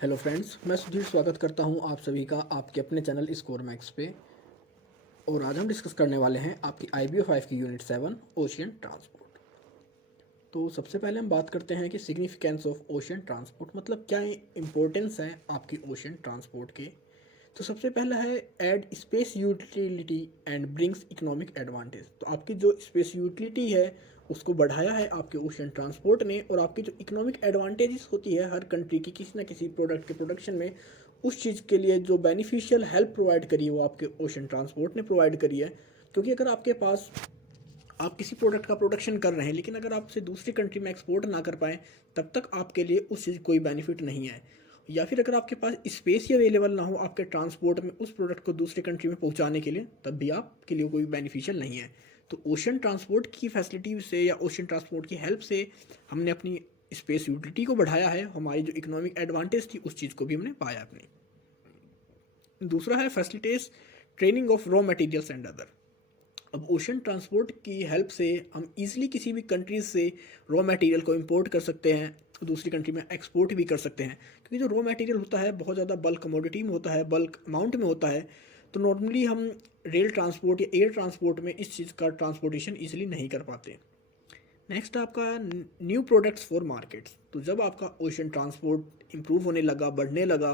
Hello friends, मैं सुधीर स्वागत करता हूं आप सभी का आपके अपने चैनल स्कोर मैक्स पे। और आज हम डिस्कस करने वाले हैं आपकी IBO 5 की यूनिट 7 ओशियन ट्रांसपोर्ट। तो सबसे पहले हम बात करते हैं कि सिग्निफिकेंस ऑफ ओशियन ट्रांसपोर्ट, मतलब क्या इंपॉर्टेंस है आपकी ओशियन ट्रांसपोर्ट के। तो सबसे पहला है add space utility and brings economic advantage. तो आपकी जो स्पेस यूटिलिटी है उसको बढ़ाया है आपके ओशन ट्रांसपोर्ट ने, और आपकी जो इकोनॉमिक एडवांटेजेस होती है हर कंट्री की किसी ना किसी प्रोडक्ट के प्रोडक्शन में, उस चीज़ के लिए जो बेनिफिशियल हेल्प प्रोवाइड करी है वो आपके ओशन ट्रांसपोर्ट ने प्रोवाइड करी है। क्योंकि अगर आपके पास आप किसी प्रोडक्ट का प्रोडक्शन कर रहे हैं लेकिन अगर आप उसे दूसरी कंट्री में एक्सपोर्ट ना कर पाएँ, तब तक आपके लिए उस चीज़ कोई बेनिफिट नहीं है। या फिर अगर आपके पास स्पेस ही अवेलेबल ना हो आपके ट्रांसपोर्ट में उस प्रोडक्ट को दूसरी कंट्री में पहुंचाने के लिए, तब भी आपके लिए कोई बेनिफिशियल नहीं है। तो ओशन ट्रांसपोर्ट की फैसिलिटी से या ओशन ट्रांसपोर्ट की हेल्प से हमने अपनी स्पेस यूटिलिटी को बढ़ाया है, हमारी जो इकोनॉमिक एडवांटेज थी उस चीज़ को भी हमने पाया अपनी। दूसरा है facilitates training of raw materials and other. अब ओशन ट्रांसपोर्ट की हेल्प से हम इजीली किसी भी कंट्रीज से रॉ मटेरियल को इंपोर्ट कर सकते हैं, दूसरी कंट्री में एक्सपोर्ट भी कर सकते हैं। क्योंकि जो रॉ मटेरियल होता है बहुत ज़्यादा बल्क कमोडिटी में होता है, बल्क अमाउंट में होता है। तो नॉर्मली हम रेल ट्रांसपोर्ट या एयर ट्रांसपोर्ट में इस चीज़ का ट्रांसपोर्टेशन ईजिली नहीं कर पाते। नेक्स्ट आपका न्यू प्रोडक्ट्स फॉर मार्केट्स। तो जब आपका ओशन ट्रांसपोर्ट इंप्रूव होने लगा, बढ़ने लगा,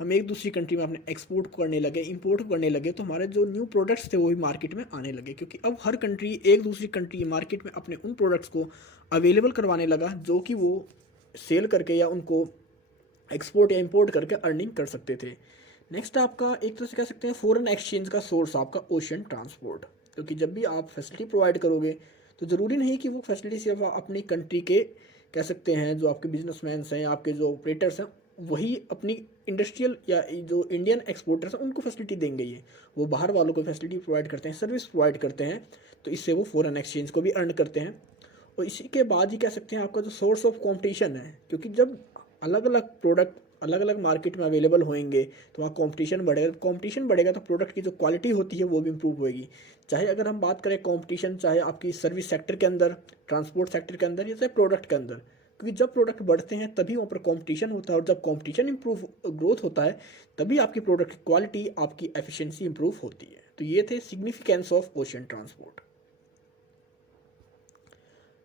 हम एक दूसरी कंट्री में अपने एक्सपोर्ट करने लगे, इंपोर्ट करने लगे, तो हमारे जो न्यू प्रोडक्ट्स थे वो भी मार्केट में आने लगे। क्योंकि अब हर कंट्री एक दूसरी कंट्री मार्केट में अपने उन प्रोडक्ट्स को अवेलेबल करवाने लगा जो कि वो सेल करके या उनको एक्सपोर्ट या इंपोर्ट करके अर्निंग कर सकते थे। नेक्स्ट आपका एक तरह से कह सकते हैं फॉरेन एक्सचेंज का सोर्स आपका ओशन ट्रांसपोर्ट। क्योंकि जब भी आप फैसिलिटी प्रोवाइड करोगे तो ज़रूरी नहीं कि वो फैसिलिटी सिर्फ अपनी कंट्री के कह सकते हैं जो आपके बिजनेसमैन हैं, आपके जो ऑपरेटर्स हैं, वही अपनी इंडस्ट्रियल या जो इंडियन एक्सपोर्टर्स हैं उनको फैसिलिटी देंगे। ये वो बाहर वालों को फैसिलिटी प्रोवाइड करते हैं, सर्विस प्रोवाइड करते हैं, तो इससे वो फॉरेन एक्सचेंज को भी अर्न करते हैं। और इसी के बाद ही कह सकते हैं आपका जो सोर्स ऑफ कंपटीशन है। क्योंकि जब अलग अलग प्रोडक्ट अलग अलग मार्केट में अवेलेबल होंगे तो वहाँ कंपटीशन बढ़ेगा, कंपटीशन बढ़ेगा तो प्रोडक्ट की जो क्वालिटी होती है वो भी इम्प्रूव होएगी। चाहे अगर हम बात करें कंपटीशन, चाहे आपकी सर्विस सेक्टर के अंदर, ट्रांसपोर्ट सेक्टर के अंदर, या चाहे प्रोडक्ट के अंदर। क्योंकि जब प्रोडक्ट बढ़ते हैं तभी वहाँ पर कंपटीशन होता है, और जब कंपटीशन इंप्रूव ग्रोथ होता है तभी आपकी प्रोडक्ट की क्वालिटी, आपकी एफिशिएंसी इंप्रूव होती है। तो ये थे significance of ocean transport.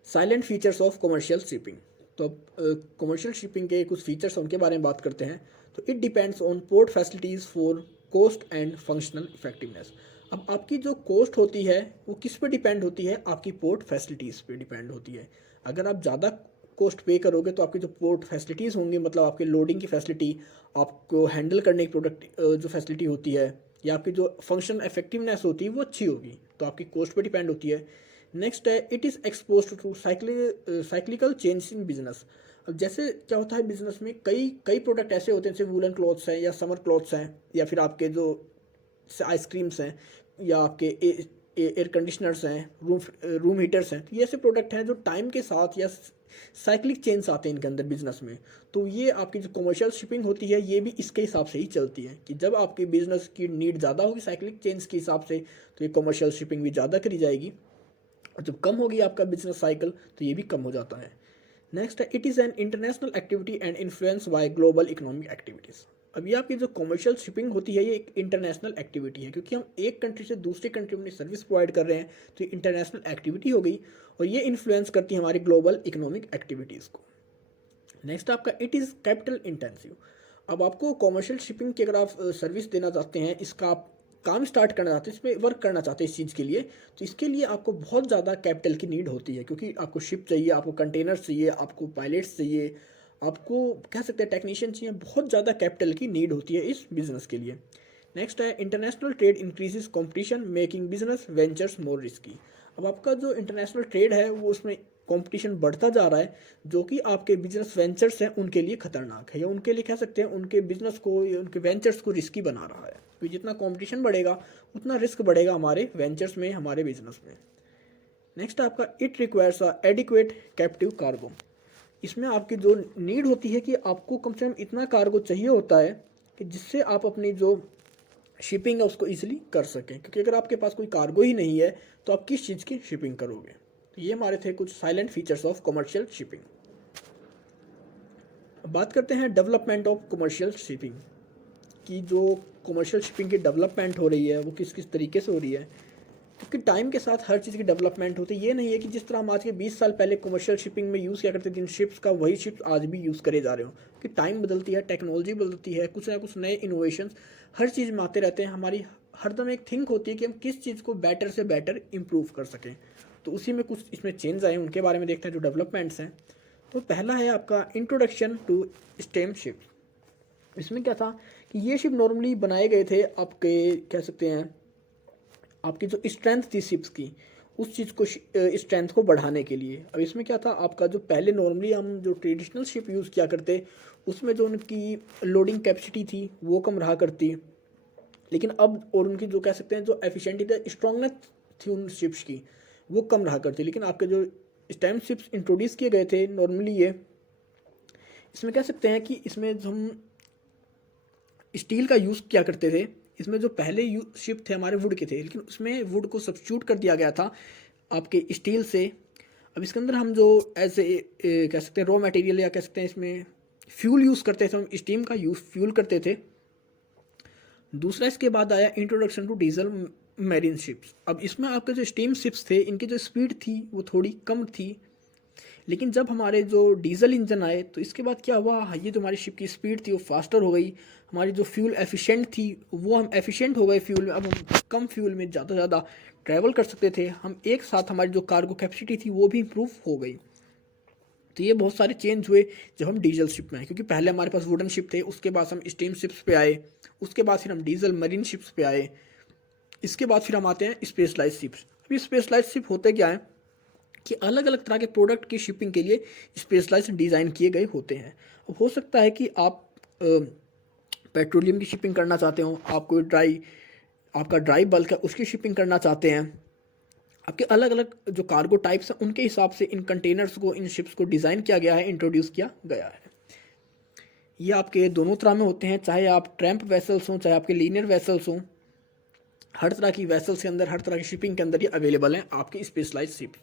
Salient features of commercial shipping. तो अब कमर्शियल शिपिंग के कुछ फीचर्स उनके बारे में बात करते हैं। तो it depends on port facilities for cost and functional effectiveness. अब आपकी जो कॉस्ट होती है वो किस पे डिपेंड होती है, आपकी पोर्ट फैसिलिटीज़ पे डिपेंड होती है। अगर आप ज़्यादा कॉस्ट पे करोगे तो आपकी जो पोर्ट फैसिलिटीज़ होंगी, मतलब आपकी लोडिंग की फैसिलिटी, आपको हैंडल करने की प्रोडक्ट जो फैसिलिटी होती है, या आपकी जो फंक्शन इफेक्टिवनेस होती है वो अच्छी होगी, तो आपकी कॉस्ट पे डिपेंड होती है। नेक्स्ट है it is expose to cyclical change in business. अब जैसे क्या होता है बिजनेस में, कई कई प्रोडक्ट ऐसे होते हैं जैसे वूलन क्लॉथ्स हैं या समर क्लॉथ्स हैं, या फिर आपके जो आइसक्रीम्स हैं, या आपके एयर कंडीशनर्स हैं, रूम हीटर्स हैं। तो ये ऐसे प्रोडक्ट हैं जो टाइम के साथ या साइक्लिक चेंज आते हैं इनके अंदर बिजनेस में। तो ये आपकी जो कमर्शियल शिपिंग होती है ये भी इसके हिसाब से ही चलती है कि जब आपकी बिजनेस की नीड ज़्यादा होगी साइक्लिक चेंज के हिसाब से, तो ये कमर्शियल शिपिंग भी ज़्यादा करी जाएगी, और जब कम होगी आपका बिजनेस साइकिल तो ये भी कम हो जाता है। नेक्स्ट है it is an international activity and influence by global economic activities. अब ये आपकी जो कमर्शियल शिपिंग होती है ये एक इंटरनेशनल एक्टिविटी है, क्योंकि हम एक कंट्री से दूसरी कंट्री में सर्विस प्रोवाइड कर रहे हैं, तो ये इंटरनेशनल एक्टिविटी हो गई, और ये इन्फ्लुएंस करती है हमारी ग्लोबल इकोनॉमिक एक्टिविटीज़ को। नेक्स्ट आपका इट इज़ कैपिटल इंटेंसिव। अब आपको कमर्शियल शिपिंग की अगर आप सर्विस देना चाहते हैं, इसका आप काम स्टार्ट करना चाहते हैं, इस पर वर्क करना चाहते हैं इस चीज़ के लिए, तो इसके लिए आपको बहुत ज़्यादा कैपिटल की नीड होती है। क्योंकि आपको शिप चाहिए, आपको कंटेनर्स चाहिए, आपको पायलट्स चाहिए, आपको कह सकते हैं टेक्नीशियन चाहिए, बहुत ज़्यादा कैपिटल की नीड होती है इस बिज़नेस के लिए। नेक्स्ट है international trade increases competition making business ventures more risky. अब आपका जो इंटरनेशनल ट्रेड है वो उसमें कंपटीशन बढ़ता जा रहा है, जो कि आपके बिजनेस वेंचर्स हैं उनके लिए खतरनाक है, या उनके लिए कह सकते हैं उनके बिजनेस को या उनके वेंचर्स को रिस्की बना रहा है। तो जितना कंपटीशन बढ़ेगा उतना रिस्क बढ़ेगा हमारे वेंचर्स में, हमारे बिजनेस में। नेक्स्ट आपका it requires a adequate captive cargo. इसमें आपकी जो नीड होती है कि आपको कम से कम इतना कार्गो चाहिए होता है कि जिससे आप अपनी जो शिपिंग है उसको ईजिली कर सकें। क्योंकि अगर आपके पास कोई कार्गो ही नहीं है तो आप किस चीज़ की शिपिंग करोगे। तो ये हमारे थे कुछ salient features of commercial shipping. अब बात करते हैं डेवलपमेंट ऑफ कमर्शियल शिपिंग की। जो कमर्शियल शिपिंग की डेवलपमेंट हो रही है वो किस किस तरीके से हो रही है, क्योंकि टाइम के साथ हर चीज़ की डेवलपमेंट होती है। ये नहीं है कि जिस तरह हम आज के 20 साल पहले कमर्शियल शिपिंग में यूज़ किया करते थे इन शिप्स का, वही शिप्स आज भी यूज़ करे जा रहे हो। कि टाइम बदलती है, टेक्नोलॉजी बदलती है, कुछ ना कुछ नए इनोवेशंस हर चीज़ में आते रहते हैं। हमारी हरदम एक थिंक होती है कि हम किस चीज़ को बेटर से बेटर इम्प्रूव कर सकें। तो उसी में कुछ इसमें चेंज आए, उनके बारे में देखते हैं जो डेवलपमेंट्स हैं। तो पहला है आपका इंट्रोडक्शन टू स्टेम शिप। इसमें क्या था कि ये शिप नॉर्मली बनाए गए थे आपके, कह सकते हैं आपकी जो स्ट्रेंथ थी शिप्स की, उस चीज़ को स्ट्रेंथ को बढ़ाने के लिए। अब इसमें क्या था आपका, जो पहले नॉर्मली हम जो ट्रेडिशनल शिप यूज़ किया करते उसमें जो उनकी लोडिंग कैपेसिटी थी वो कम रहा करती, लेकिन अब और उनकी जो कह सकते हैं जो एफिशिएंटी थी, स्ट्रॉन्गनेस थी उन शिप्स की, वो कम रहा करती। लेकिन आपके जो स्टेम शिप्स इंट्रोड्यूस किए गए थे नॉर्मली, ये इसमें कह सकते हैं कि इसमें जो हम स्टील का यूज़ किया करते थे, इसमें जो पहले शिप थे हमारे वुड के थे, लेकिन उसमें वुड को सब्स्टिट्यूट कर दिया गया था आपके स्टील से। अब इसके अंदर हम जो एज ए कह सकते हैं रॉ मटेरियल या कह सकते हैं इसमें फ्यूल यूज़ करते थे, हम स्टीम का यूज़ फ्यूल करते थे। दूसरा इसके बाद आया introduction to diesel marine ships. अब इसमें आपके जो स्टीम शिप्स थे इनकी जो स्पीड थी वो थोड़ी कम थी, लेकिन जब हमारे जो डीजल इंजन आए तो इसके बाद क्या हुआ, ये जो हमारी शिप की स्पीड थी वो फास्टर हो गई। हमारी जो फ्यूल एफिशिएंट थी वो हम एफिशिएंट हो गए फ्यूल में। अब हम कम फ्यूल में ज़्यादा से ज़्यादा ट्रैवल कर सकते थे। हम एक साथ हमारी जो कार्गो कैपेसिटी थी वो भी इम्प्रूव हो गई। तो ये बहुत सारे चेंज हुए जब हम डीजल शिप में आए, क्योंकि पहले हमारे पास वुडन शिप थे, उसके बाद हम स्टीम शिप्स पे आए, उसके बाद फिर हम डीजल मरीन शिप्स पे आए, इसके बाद फिर हम आते हैं स्पेशलाइज शिप्स। अभी स्पेशलाइज शिप होते क्या है कि अलग अलग तरह के प्रोडक्ट की शिपिंग के लिए स्पेशलाइज डिज़ाइन किए गए होते हैं। अब हो सकता है कि आप पेट्रोलियम की शिपिंग करना चाहते हो, आप कोई आपका ड्राई बल्क है उसकी शिपिंग करना चाहते हैं। आपके अलग अलग जो कार्गो टाइप्स हैं उनके हिसाब से इन कंटेनर्स को, इन शिप्स को डिज़ाइन किया गया है, इंट्रोड्यूस किया गया है। ये आपके दोनों तरह में होते हैं, चाहे आप ट्रैम्प वेसल्स हों चाहे आपके लीनियर वेसल्स हों। हर तरह की वेसल्स के अंदर, हर तरह की शिपिंग के अंदर ये अवेलेबल हैं आपकी स्पेशलाइज शिप।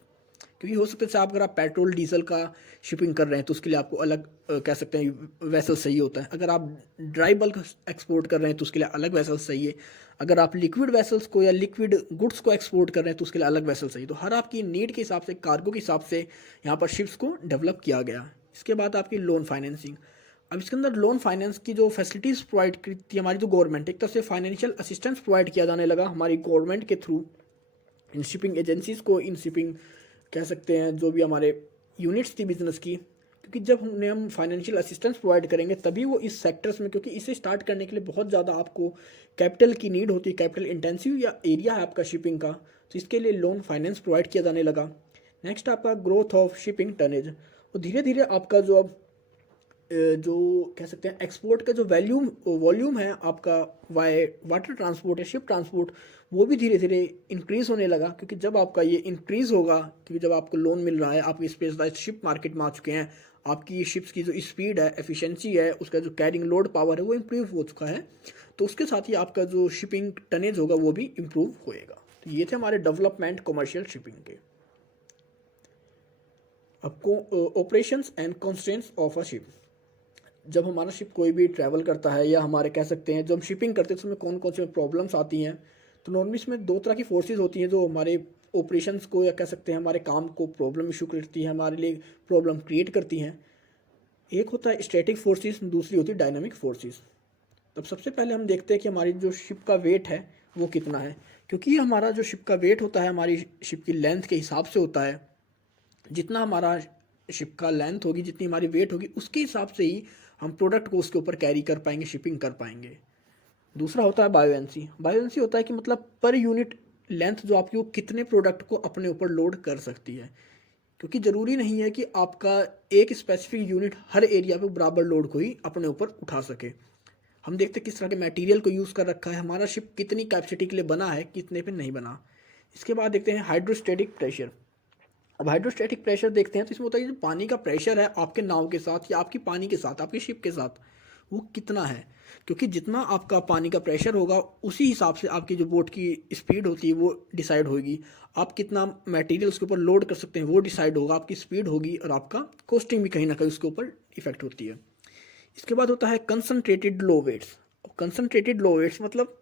क्योंकि हो सकता है आप अगर आप पेट्रोल डीजल का शिपिंग कर रहे हैं तो उसके लिए आपको अलग कह सकते हैं वेसल सही होता है। अगर आप ड्राई बल्क एक्सपोर्ट कर रहे हैं तो उसके लिए अलग वेसल सही है। अगर आप लिक्विड वेसल्स को या लिक्विड गुड्स को एक्सपोर्ट कर रहे हैं तो उसके लिए अलग वेसल सही है। तो हर आपकी नीड के हिसाब से, कार्गो के हिसाब से यहाँ पर शिप्स को डेवलप किया गया। इसके बाद आपकी लोन फाइनेंसिंग। अब इसके अंदर लोन फाइनेंस की जो फैसिलिटीज़ प्रोवाइड करती है हमारी जो गवर्नमेंट, एक तरह से फाइनेंशियल असिस्टेंस प्रोवाइड किया जाने लगा हमारी गवर्नमेंट के थ्रू इन शिपिंग एजेंसीज़ को, इन शिपिंग कह सकते हैं जो भी हमारे यूनिट्स थी बिजनेस की। क्योंकि जब हम फाइनेंशियल असिस्टेंस प्रोवाइड करेंगे तभी वो इस सेक्टर्स में, क्योंकि इसे स्टार्ट करने के लिए बहुत ज़्यादा आपको कैपिटल की नीड होती है, कैपिटल इंटेंसिव या एरिया है आपका शिपिंग का, तो इसके लिए लोन फाइनेंस प्रोवाइड किया जाने लगा। नेक्स्ट आपका ग्रोथ ऑफ शिपिंग टनेज। और धीरे धीरे आपका जो अब जो कह सकते हैं एक्सपोर्ट का जो वॉल्यूम है आपका वाटर ट्रांसपोर्ट या शिप ट्रांसपोर्ट, वो भी धीरे धीरे इंक्रीज़ होने लगा। क्योंकि जब आपका ये इंक्रीज़ होगा, क्योंकि जब आपको लोन मिल रहा है, आपकी स्पेशलाइज शिप मार्केट में आ चुके हैं, आपकी शिप्स की जो स्पीड है, एफिशिएंसी है, उसका जो कैरिंग लोड पावर है वो इम्प्रूव हो चुका है, तो उसके साथ ही आपका जो शिपिंग टनेज होगा वो भी इम्प्रूव होएगा। तो ये थे हमारे डेवलपमेंट कमर्शियल शिपिंग के। अब operations and constraints of a ship. जब हमारा शिप कोई भी ट्रैवल करता है या हमारे कह सकते हैं जब हम शिपिंग करते हैं तो उसमें कौन कौन से प्रॉब्लम्स आती हैं, तो नॉर्मली इसमें दो तरह की फोर्सेस होती हैं जो हमारे ऑपरेशंस को या कह सकते हैं हमारे काम को प्रॉब्लम इशू करती है, हमारे लिए प्रॉब्लम क्रिएट करती हैं। एक होता है स्टैटिक फोर्सेस, दूसरी होती है डायनामिक फोर्सेस। तब सबसे पहले हम देखते हैं कि हमारी जो शिप का वेट है वो कितना है, क्योंकि हमारा जो शिप का वेट होता है हमारी शिप की लेंथ के हिसाब से होता है। जितना हमारा शिप का लेंथ होगी, जितनी हमारी वेट होगी, उसके हिसाब से ही हम प्रोडक्ट को उसके ऊपर कैरी कर पाएंगे, शिपिंग कर पाएंगे। दूसरा होता है बायोएंसी। बायोएंसी होता है कि मतलब पर यूनिट लेंथ जो आपकी वो कितने प्रोडक्ट को अपने ऊपर लोड कर सकती है, क्योंकि ज़रूरी नहीं है कि आपका एक स्पेसिफिक यूनिट हर एरिया पे बराबर लोड को ही अपने ऊपर उठा सके। हम देखते हैं किस तरह के मटेरियल को यूज़ कर रखा है, हमारा शिप कितनी कैपेसिटी के लिए बना है, कितने पे नहीं बना। इसके बाद देखते हैं हाइड्रोस्टेटिक प्रेशर। अब हाइड्रोस्टैटिक प्रेशर देखते हैं तो इसमें होता है कि जो पानी का प्रेशर है आपके नाव के साथ या आपकी पानी के साथ, आपकी शिप के साथ, वो कितना है। क्योंकि जितना आपका पानी का प्रेशर होगा उसी हिसाब से आपकी जो बोट की स्पीड होती है वो डिसाइड होगी। आप कितना मटेरियल उसके ऊपर लोड कर सकते हैं वो डिसाइड होगा, आपकी स्पीड होगी, और आपका कॉस्टिंग भी कहीं ना कहीं उसके ऊपर इफेक्ट होती है। इसके बाद होता है कंसनट्रेटेड लो वेट्स। कंसनट्रेटेड लो वेट्स मतलब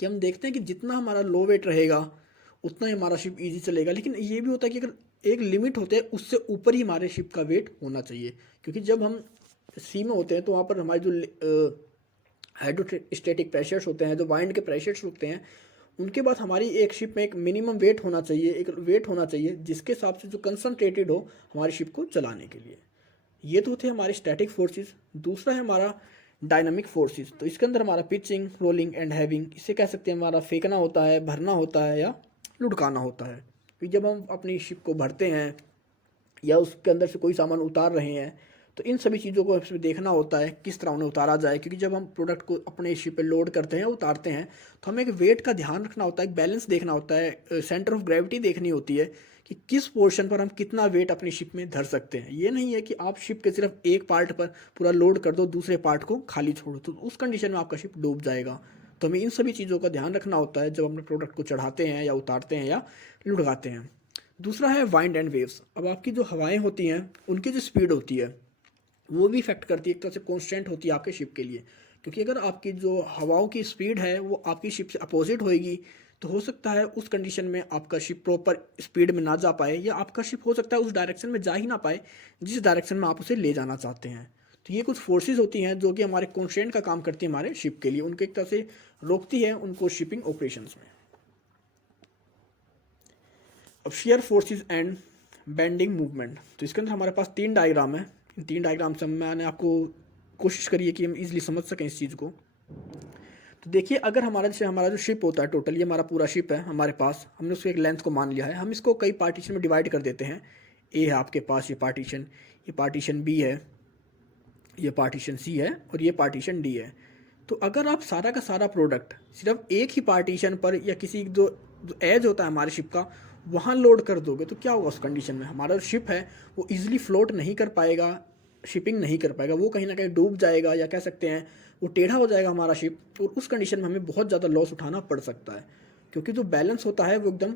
कि हम देखते हैं कि जितना हमारा लो वेट रहेगा उतना ही हमारा शिप इजी चलेगा, लेकिन ये भी होता है कि अगर एक लिमिट होते है उससे ऊपर ही हमारे शिप का वेट होना चाहिए, क्योंकि जब हम सी में होते हैं तो वहाँ पर हमारे जो हाइड्रोस्टैटिक प्रेशर्स होते हैं, जो वाइंड के प्रेशर्स होते हैं, उनके बाद हमारी एक शिप में एक मिनिमम वेट होना चाहिए, एक वेट होना चाहिए जिसके हिसाब से जो कंसनट्रेटेड हो हमारी शिप को चलाने के लिए। ये तो थे हमारे स्टैटिक फोर्सेस। दूसरा है हमारा डायनामिक फोर्सेस। तो इसके अंदर हमारा पिचिंग, रोलिंग एंड हैविंग, इसे कह सकते हैं हमारा फेंकना होता है, भरना होता है या लुढ़काना होता है। कि जब हम अपनी शिप को भरते हैं या उसके अंदर से कोई सामान उतार रहे हैं तो इन सभी चीज़ों को इसमें देखना होता है किस तरह उन्हें उतारा जाए, क्योंकि जब हम प्रोडक्ट को अपने शिप पे लोड करते हैं, उतारते हैं, तो हमें एक वेट का ध्यान रखना होता है, एक बैलेंस देखना होता है, सेंटर ऑफ ग्रेविटी देखनी होती है कि किस पोर्शन पर हम कितना वेट अपनी शिप में धर सकते हैं। ये नहीं है कि आप शिप के सिर्फ एक पार्ट पर पूरा लोड कर दो, दूसरे पार्ट को खाली छोड़ो, तो उस कंडीशन में आपका शिप डूब जाएगा। तो हमें इन सभी चीज़ों का ध्यान रखना होता है जब अपने प्रोडक्ट को चढ़ाते हैं या उतारते हैं या लुढ़काते हैं। दूसरा है वाइंड एंड वेव्स। अब आपकी जो हवाएं होती हैं उनकी जो स्पीड होती है वो भी इफेक्ट करती है, एक तरह से कॉन्स्टेंट होती है आपके शिप के लिए, क्योंकि अगर आपकी जो हवाओं की स्पीड है वो आपकी शिप से अपोजिट होएगी तो हो सकता है उस कंडीशन में आपका शिप प्रॉपर स्पीड में ना जा पाए, या आपका शिप हो सकता है उस डायरेक्शन में जा ही ना पाए जिस डायरेक्शन में आप उसे ले जाना चाहते हैं। तो ये कुछ फोर्सेज होती हैं जो कि हमारे कॉन्स्टेंट का काम करती है हमारे शिप के लिए, उनको एक तरह से रोकती है उनको शिपिंग ऑपरेशंस में। अब share forces and bending movement. तो इसके अंदर हमारे पास 3 डायग्राम है। इन 3 डायग्राम से मैंने आपको कोशिश करी है कि हम इजीली समझ सकें इस चीज़ को। तो देखिए, अगर हमारा जैसे हमारा जो शिप होता है, टोटल ये हमारा पूरा शिप है हमारे पास, हमने उसको एक लेंथ को मान लिया है, हम इसको कई पार्टीशन में डिवाइड कर देते हैं। ए है आपके पास ये पार्टीशन बी है, ये पार्टीशन सी है और ये पार्टीशन डी है। तो अगर आप सारा का सारा प्रोडक्ट सिर्फ एक ही पार्टीशन पर या किसी जो एज होता है हमारे शिप का वहाँ लोड कर दोगे तो क्या होगा? उस कंडीशन में हमारा जो शिप है वो इजीली फ्लोट नहीं कर पाएगा, शिपिंग नहीं कर पाएगा, वो कहीं ना कहीं डूब जाएगा, या कह सकते हैं वो टेढ़ा हो जाएगा हमारा शिप, और उस कंडीशन में हमें बहुत ज़्यादा लॉस उठाना पड़ सकता है, क्योंकि जो बैलेंस होता है वो एकदम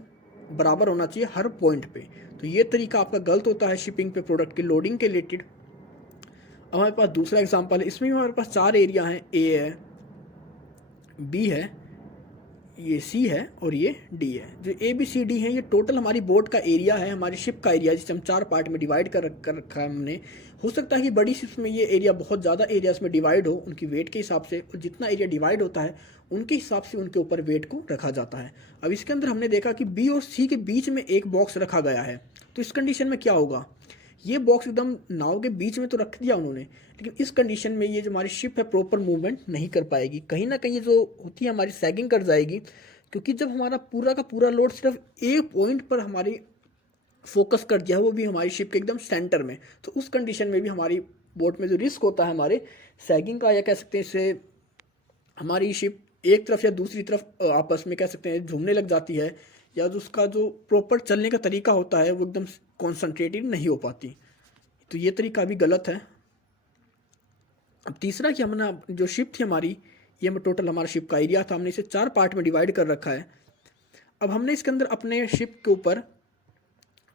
बराबर होना चाहिए हर पॉइंट पे। तो ये तरीका आपका गलत होता है शिपिंग पे प्रोडक्ट की लोडिंग के रिलेटेड। अब हमारे पास दूसरा एग्जांपल है, इसमें भी हमारे पास 4 एरिया हैं, ए है, बी है, ये सी है और ये डी है। जो ए बी सी डी है ये टोटल हमारी बोट का एरिया है, हमारी शिप का एरिया, जिसे हम 4 पार्ट में डिवाइड कर रखा है हमने। हो सकता है कि बड़ी शिप्स में ये एरिया बहुत ज़्यादा एरियाज में डिवाइड हो उनकी वेट के हिसाब से, और जितना एरिया डिवाइड होता है उनके हिसाब से उनके ऊपर वेट को रखा जाता है। अब इसके अंदर हमने देखा कि बी और सी के बीच में एक बॉक्स रखा गया है, तो इस कंडीशन में क्या होगा? ये बॉक्स एकदम नाव के बीच में तो रख दिया उन्होंने, लेकिन इस कंडीशन में ये जो हमारी शिप है प्रॉपर मूवमेंट नहीं कर पाएगी, कहीं ना कहीं जो होती है हमारी सैगिंग कर जाएगी, क्योंकि जब हमारा पूरा का पूरा लोड सिर्फ एक पॉइंट पर हमारी फोकस कर दिया है, वो भी हमारी शिप के एकदम सेंटर में, तो उस कंडीशन में भी हमारी बोट में जो रिस्क होता है हमारे सैगिंग का, या कह सकते हैं इससे हमारी शिप एक तरफ या दूसरी तरफ आपस में कह सकते हैं झूमने लग जाती है, या जो उसका जो प्रॉपर चलने का तरीका होता है वो एकदम कॉन्सनट्रेटेड नहीं हो पाती। तो ये तरीका भी गलत है। अब तीसरा कि हमने जो शिप थी हमारी, ये हमें टोटल हमारा शिप का एरिया था, हमने इसे 4 पार्ट में डिवाइड कर रखा है। अब हमने इसके अंदर अपने शिप के ऊपर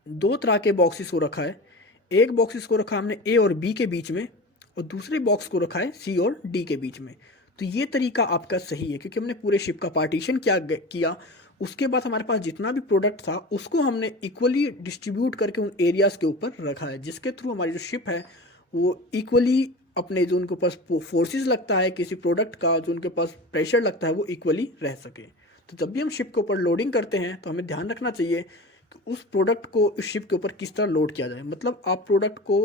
2 तरह के बॉक्सेस को रखा है। एक बॉक्सेस को रखा हमने ए और बी के बीच में, और दूसरे बॉक्स को रखा है सी और डी के बीच में। तो ये तरीका आपका सही है, क्योंकि हमने पूरे शिप का पार्टीशन किया, उसके बाद हमारे पास जितना भी प्रोडक्ट था उसको हमने इक्वली डिस्ट्रीब्यूट करके उन एरियाज़ के ऊपर रखा है, जिसके थ्रू हमारी जो शिप है वो इक्वली अपने जो उनके पास फोर्सेस लगता है किसी प्रोडक्ट का, जो उनके पास प्रेशर लगता है, वो इक्वली रह सके। तो जब भी हम शिप के ऊपर लोडिंग करते हैं तो हमें ध्यान रखना चाहिए कि उस प्रोडक्ट को इस शिप के ऊपर किस तरह लोड किया जाए। मतलब आप प्रोडक्ट को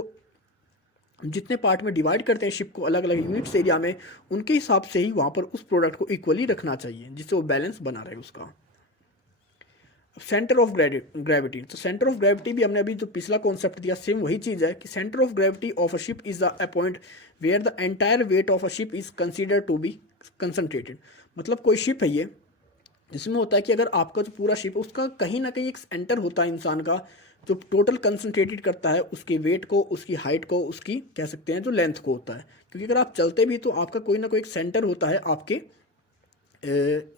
जितने पार्ट में डिवाइड करते हैं शिप को अलग अलग यूनिट्स एरिया में, उनके हिसाब से ही वहाँ पर उस प्रोडक्ट को इक्वली रखना चाहिए, जिससे वो बैलेंस बना रहे उसका। Centre of gravity. तो सेंटर ऑफ ग्रेविटी भी हमने अभी जो पिछला कॉन्सेप्ट दिया सेम वही चीज़ है कि centre of gravity of a ship is a point where the entire weight of a ship is consider to be concentrated. मतलब कोई शिप है ये, जिसमें होता है कि अगर आपका जो पूरा शिप है उसका कहीं ना कहीं एक सेंटर होता है इंसान का, जो टोटल कंसनट्रेटेड करता है उसके वेट को, उसकी हाइट को, उसकी कह सकते हैं जो लेंथ को होता है। क्योंकि अगर आप चलते भी तो आपका कोई ना कोई एक सेंटर होता है आपके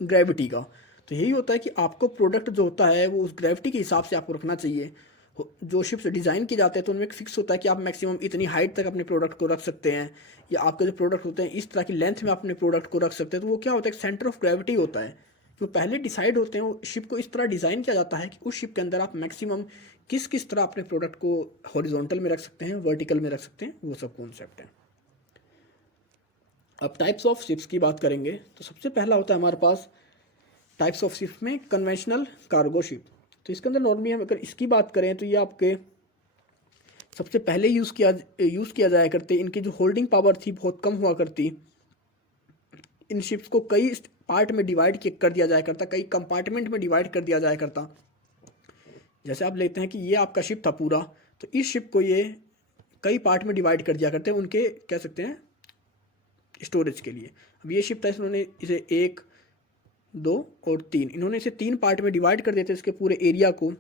ग्रेविटी का। तो यही होता है कि आपको प्रोडक्ट जो होता है वो उस ग्रेविटी के हिसाब से आपको रखना चाहिए। जो शिप्स डिज़ाइन किए जाते हैं तो उनमें एक फिक्स होता है कि आप मैक्सिमम इतनी हाइट तक अपने प्रोडक्ट को रख सकते हैं, या आपके जो प्रोडक्ट होते हैं इस तरह की लेंथ में अपने प्रोडक्ट को रख सकते हैं। तो वो क्या होता है, एक सेंटर ऑफ ग्रेविटी होता है, जो पहले डिसाइड होते हैं। वो शिप को इस तरह डिज़ाइन किया जाता है कि उस शिप के अंदर आप मैक्सिमम किस किस तरह अपने प्रोडक्ट को हॉरिजॉन्टल में रख सकते हैं, वर्टिकल में रख सकते हैं, वो सब कॉन्सेप्ट है। अब टाइप्स ऑफ शिप्स की बात करेंगे तो सबसे पहला होता है हमारे पास टाइप्स ऑफ शिप में कन्वेंशनल कार्गो शिप। तो इसके अंदर नॉर्मली हम अगर इसकी बात करें तो ये आपके सबसे पहले यूज़ किया जाया करते। इनकी जो होल्डिंग पावर थी बहुत कम हुआ करती। इन शिप्स को कई पार्ट में डिवाइड कर दिया जाया करता, कई कंपार्टमेंट में डिवाइड कर दिया जाया करता। जैसे आप लेते हैं कि ये आपका शिप था पूरा, तो इस शिप को ये कई पार्ट में डिवाइड कर दिया करते हैं उनके, कह सकते हैं, स्टोरेज के लिए। अब ये शिप था, इन्होंने इसे 1, 2 और 3, इन्होंने इसे 3 पार्ट में डिवाइड कर देते इसके पूरे एरिया को,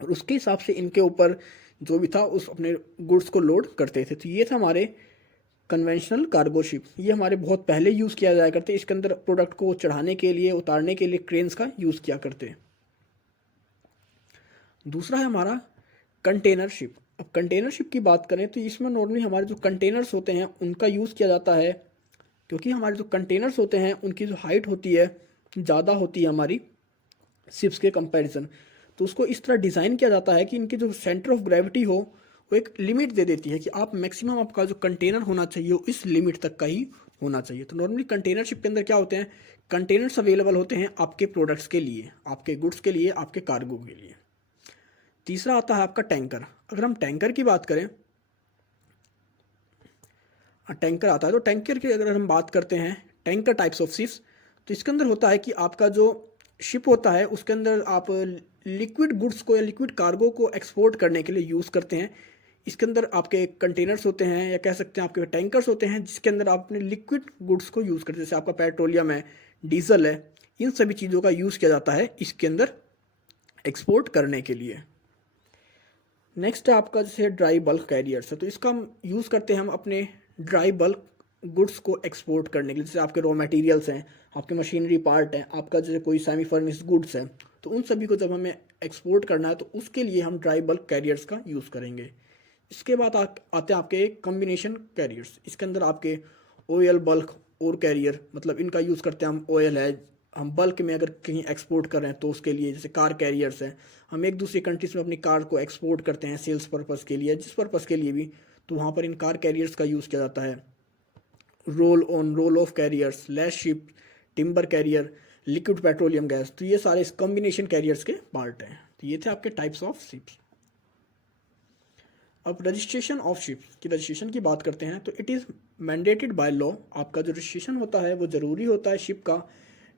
और उसके हिसाब से इनके ऊपर जो भी था उस अपने गुड्स को लोड करते थे। तो ये था हमारे कन्वेंशनल कार्गो शिप। ये हमारे बहुत पहले यूज़ किया जाया करते। इसके अंदर प्रोडक्ट को चढ़ाने के लिए, उतारने के लिए क्रेन्स का यूज़ किया करते। दूसरा है हमारा कंटेनर शिप। अब कंटेनर शिप की बात करें तो इसमें नॉर्मली हमारे जो कंटेनर्स होते हैं उनका यूज़ किया जाता है, क्योंकि हमारे जो कंटेनर्स होते हैं उनकी जो हाइट होती है ज़्यादा होती है हमारी शिप्स के कंपैरिजन। तो उसको इस तरह डिज़ाइन किया जाता है कि इनकी जो सेंटर ऑफ ग्रेविटी हो वो एक लिमिट दे देती है कि आप मैक्सिमम आपका जो कंटेनर होना चाहिए वो इस लिमिट तक का ही होना चाहिए। तो नॉर्मली कंटेनर शिप के अंदर क्या होते हैं, कंटेनर्स अवेलेबल होते हैं आपके प्रोडक्ट्स के लिए, आपके गुड्स के लिए, आपके कार्गो के लिए। तीसरा आता है आपका टैंकर। अगर हम टैंकर की बात करें, टैंकर आता है, तो टैंकर की अगर हम बात करते हैं, टैंकर टाइप्स ऑफ शिप्स, तो इसके अंदर होता है कि आपका जो शिप होता है उसके अंदर आप लिक्विड गुड्स को या लिक्विड कार्गो को एक्सपोर्ट करने के लिए यूज़ करते हैं। इसके अंदर आपके कंटेनर्स होते हैं, या कह सकते हैं आपके टैंकर्स होते हैं, जिसके अंदर आप अपने लिक्विड गुड्स को यूज़ करते हैं। जैसे आपका पेट्रोलियम है, डीजल है, इन सभी चीज़ों का यूज़ किया जाता है इसके अंदर एक्सपोर्ट करने के लिए। नेक्स्ट है आपका जैसे ड्राई बल्क कैरियर्स है, तो इसका हम यूज़ करते हैं हम अपने ड्राई बल्क गुड्स को एक्सपोर्ट करने के लिए। जैसे आपके रॉ मटेरियल्स हैं, आपके मशीनरी पार्ट हैं, आपका जैसे कोई सेमी फर्निश्ड गुड्स हैं, तो उन सभी को जब हमें एक्सपोर्ट करना है तो उसके लिए हम ड्राई बल्क कैरियर्स का यूज़ करेंगे। इसके बाद आते हैं आपके कॉम्बिनेशन कैरियर्स। इसके अंदर आपके ऑयल बल्क और कैरियर, मतलब इनका यूज़ करते हैं हम। ऑयल है, हम बल्क में अगर कहीं एक्सपोर्ट कर रहे हैं तो उसके लिए, जैसे कार कैरियर्स हैं, हम एक दूसरी कंट्रीज में अपनी कार को एक्सपोर्ट करते हैं सेल्स पर्पज़ के लिए, जिस पर्पज़ के लिए भी, तो वहाँ पर इन कार कैरियर्स का यूज़ किया जाता है। Roll on, roll off carriers, lash ship, timber carrier, liquid petroleum gas, तो ये सारे इस कॉम्बिनेशन कैरियर्स के पार्ट हैं। तो ये थे आपके टाइप्स ऑफ शिप्स। अब रजिस्ट्रेशन ऑफ शिप की रजिस्ट्रेशन की बात करते हैं, तो it is mandated by law. आपका जो रजिस्ट्रेशन होता है वो ज़रूरी होता है शिप का।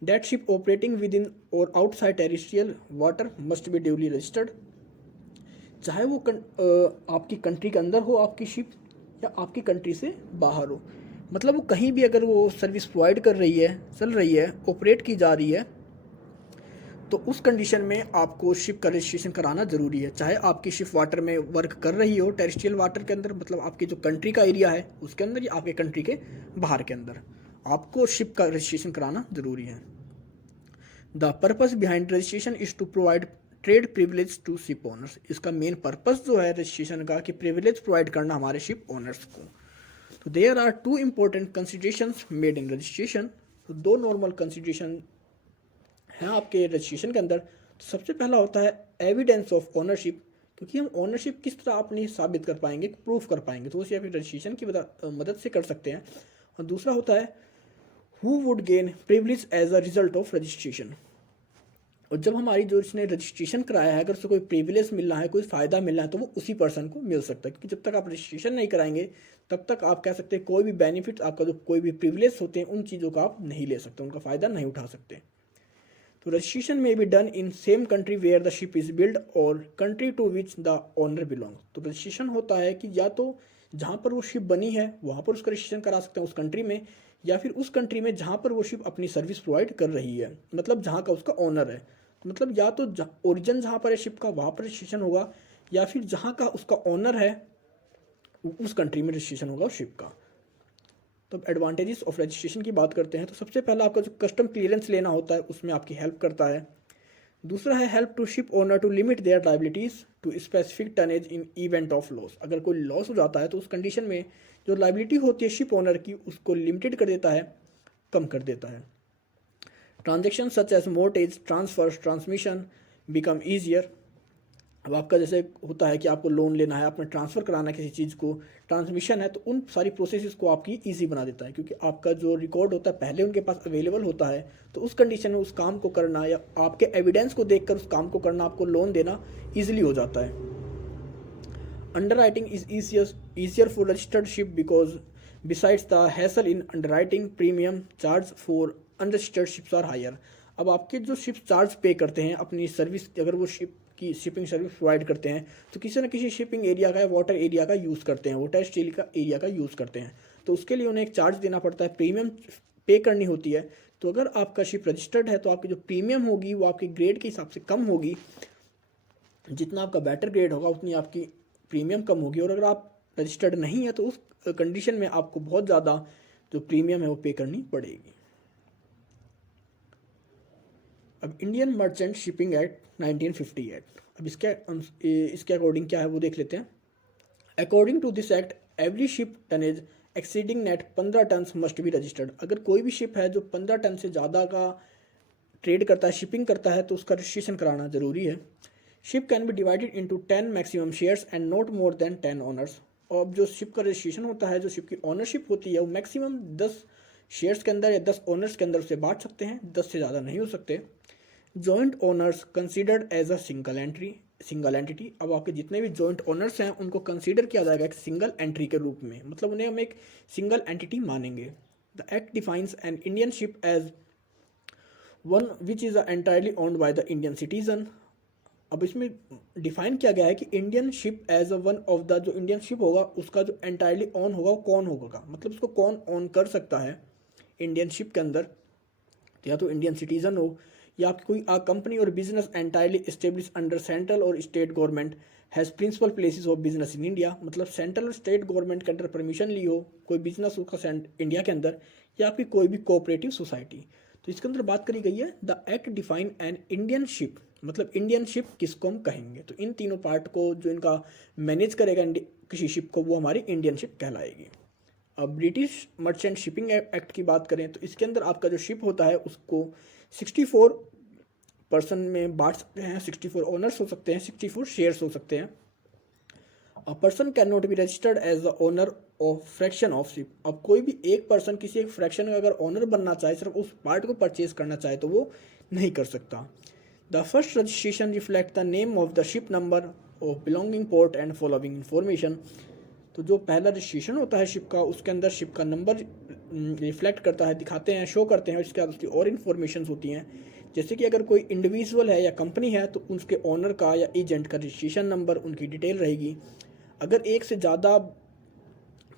That ship operating within और outside territorial water must be duly registered. चाहे वो आपकी कंट्री के अंदर हो आपकी शिप, या आपकी कंट्री से बाहर हो, मतलब वो कहीं भी अगर वो सर्विस प्रोवाइड कर रही है, चल रही है, ऑपरेट की जा रही है, तो उस कंडीशन में आपको शिप का रजिस्ट्रेशन कराना ज़रूरी है। चाहे आपकी शिप वाटर में वर्क कर रही हो, टेरिस्ट्रियल वाटर के अंदर, मतलब आपकी जो कंट्री का एरिया है उसके अंदर, या आपके कंट्री के बाहर के अंदर, आपको शिप का रजिस्ट्रेशन कराना ज़रूरी है। The purpose behind registration is to provide trade privilege to ship owners. इसका मेन पर्पज़ जो है रजिस्ट्रेशन का, कि प्रिविलेज प्रोवाइड करना हमारे शिप ओनर्स को। तो there are 2 important considerations made in registration. तो 2 नॉर्मल कंसिडरेशन हैं आपके रजिस्ट्रेशन के अंदर। तो सबसे पहला होता है एविडेंस ऑफ ओनरशिप, क्योंकि हम ओनरशिप किस तरह अपनी साबित कर पाएंगे, प्रूफ कर पाएंगे, तो उसे आप रजिस्ट्रेशन की मदद से कर सकते हैं। और दूसरा होता है who would gain privilege as a result of registration. और जब हमारी जो इसने रजिस्ट्रेशन कराया है, अगर उससे कोई प्रिविलेज मिलना है, कोई फ़ायदा मिलना है, तो वो उसी पर्सन को मिल सकता है। क्योंकि जब तक आप रजिस्ट्रेशन नहीं कराएंगे तब तक आप कह सकते हैं कोई भी बेनिफिट, आपका जो कोई भी प्रिविलेज होते हैं उन चीज़ों का आप नहीं ले सकते, उनका फ़ायदा नहीं उठा सकते। तो रजिस्ट्रेशन में be done in same country where the ship is build और country to which the owner belong. तो रजिस्ट्रेशन होता है कि या तो जहाँ पर वो शिप बनी है वहाँ पर उसका रजिस्ट्रेशन करा सकते हैं उस कंट्री में, या फिर उस कंट्री में जहाँ पर वो शिप अपनी सर्विस प्रोवाइड कर रही है, मतलब जहाँ का उसका ओनर है। मतलब या तो ओरिजिन जहाँ पर है शिप का वहाँ पर रजिस्ट्रेशन होगा, या फिर जहाँ का उसका ओनर है उस कंट्री में रजिस्ट्रेशन होगा उस शिप का। तो एडवांटेजेस ऑफ रजिस्ट्रेशन की बात करते हैं, तो सबसे पहला आपका जो कस्टम क्लियरेंस लेना होता है उसमें आपकी हेल्प करता है। दूसरा है help to ship owner to limit their liabilities to specific tonnage in event of loss. अगर कोई लॉस हो जाता है तो उस कंडीशन में जो लाइबिलिटी होती है शिप ओनर की उसको लिमिटेड कर देता है, कम कर देता है। Transaction such as mortgage, transfers, transmission become easier. अब आपका जैसे होता है कि आपको लोन लेना है, आपने ट्रांसफ़र कराना है किसी चीज़ को, ट्रांसमिशन है, तो उन सारी प्रोसेस को आपकी ईजी बना देता है, क्योंकि आपका जो रिकॉर्ड होता है पहले उनके पास अवेलेबल होता है। तो उस कंडीशन में उस काम को करना या आपके एविडेंस को देखकर उस काम को करना, आपको लोन देना ईजिली हो जाता है। Underwriting is easier for registered ship because besides the hassle in underwriting, premium charge for unregistered ships are higher। अब आपके जो शिप चार्ज पे करते हैं अपनी सर्विस, अगर वो शिप की शिपिंग सर्विस प्रोवाइड करते हैं तो किसी न किसी शिपिंग एरिया का या वाटर एरिया का यूज़ करते हैं, वाटर स्टील का एरिया का यूज़ करते हैं, तो उसके लिए उन्हें एक चार्ज देना पड़ता है, प्रीमियम पे करनी होती है। तो अगर आपका शिप रजिस्टर्ड है तो आपकी जो प्रीमियम होगी वो आपके ग्रेड के हिसाब से कम होगी, जितना आपका बेटर ग्रेड होगा उतनी आपकी प्रीमियम कम होगी। और अगर आप रजिस्टर्ड नहीं है तो उस कंडीशन में आपको बहुत ज़्यादा जो प्रीमियम है वो पे करनी पड़ेगी। अब इंडियन मर्चेंट शिपिंग एक्ट 1958, अब इसके अकॉर्डिंग क्या है वो देख लेते हैं। According to this act every ship tonnage exceeding net 15 ton must be registered. अगर कोई भी शिप है जो 15 टन से ज़्यादा का ट्रेड करता है, शिपिंग करता है, तो उसका रजिस्ट्रेशन कराना ज़रूरी है। Ship can be divided into 10 maximum shares and not more than 10 owners. और अब जो शिप का रजिस्ट्रेशन होता है, जो शिप की ओनरशिप होती है, वो मैक्सिमम 10 शेयर्स के अंदर या 10 ओनर्स के अंदर उसे बांट सकते हैं, 10 से ज़्यादा नहीं हो सकते। Joint owners considered as a single entity. अब आपके जितने भी जॉइंट ओनर्स हैं उनको कंसीडर किया जाएगा एक सिंगल एंट्री के रूप में, मतलब उन्हें हम एक सिंगल एंटिटी मानेंगे। The act defines an Indian ship as one which is entirely owned by the Indian citizen. अब इसमें डिफाइन किया गया है कि Indian ship as a one of the, जो इंडियन शिप होगा उसका जो एंटायरली ऑन होगा वो कौन होगा, मतलब उसको कौन ऑन कर सकता है इंडियन शिप के अंदर, या तो इंडियन सिटीजन हो या आपकी कोई कंपनी और business entirely establish under central और state government has principal places of business in India, मतलब सेंट्रल और स्टेट गवर्नमेंट के अंदर परमिशन ली हो कोई बिजनेस उसका इंडिया के अंदर, या आपकी कोई भी कोऑपरेटिव सोसाइटी। तो इसके अंदर बात करी गई है the act define N Indian ship, मतलब इंडियन शिप किसको हम कहेंगे। तो इन तीनों पार्ट को जो इनका मैनेज करेगा किसी शिप को, वो हमारी इंडियन शिप कहलाएगी। अब ब्रिटिश मर्चेंट शिपिंग एक्ट की बात करें तो इसके अंदर आपका जो शिप होता है उसको 64 पर्सन में बांट सकते हैं, 64 ओनर्स हो सकते हैं, 64 शेयर्स हो सकते हैं। A person cannot be registered as the owner of fraction of ship. अब कोई भी एक पर्सन किसी एक फ्रैक्शन का अगर ओनर बनना चाहे, सिर्फ उस पार्ट को परचेज करना चाहे, तो वो नहीं कर सकता। The first registration reflect the name of the ship, number of belonging port and following information. तो जो पहला रजिस्ट्रेशन होता है शिप का, उसके अंदर शिप का नंबर रिफ्लेक्ट करता है, दिखाते हैं, शो करते हैं, और इसके बाद उसकी और इन्फॉर्मेशन होती हैं। जैसे कि अगर कोई इंडिविजुअल है या कंपनी है तो उसके ओनर का या एजेंट का रजिस्ट्रेशन नंबर, उनकी डिटेल रहेगी। अगर एक से ज़्यादा